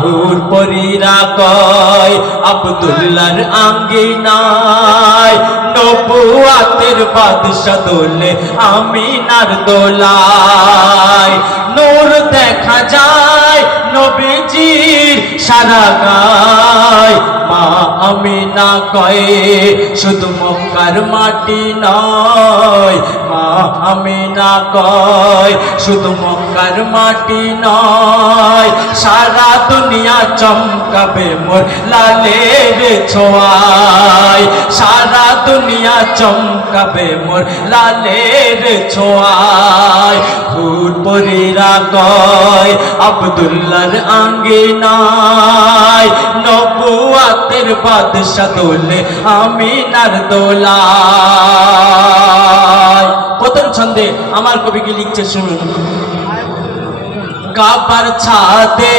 হুর পরীরা কয় আব্দুল্লাহর আঙ্গিনায় নবুয়াতের বাদশা দোলে আমিনার দোলায় নূর দেখা যায় নবীজির সারা গায় মা আমিনা কয় শুধু মক্কার মাটি নয় মা আমিনা কয় শুধু মক্কার মাটি নয় সারা দুনিয়া চমকাবে মোর লালের ছোঁয়ায় সারা দুনিয়া চমকাবে মোর লালের ছোঁয়ায় হুর পরীরা কয় আব্দুল্লাহর আঙ্গিনায় নবুয়াতের বাদশা দোলে আমিনার দোলায়। প্রথম ছন্দে আমার কবি কি লিখছে শুনুন। কাবার ছাদে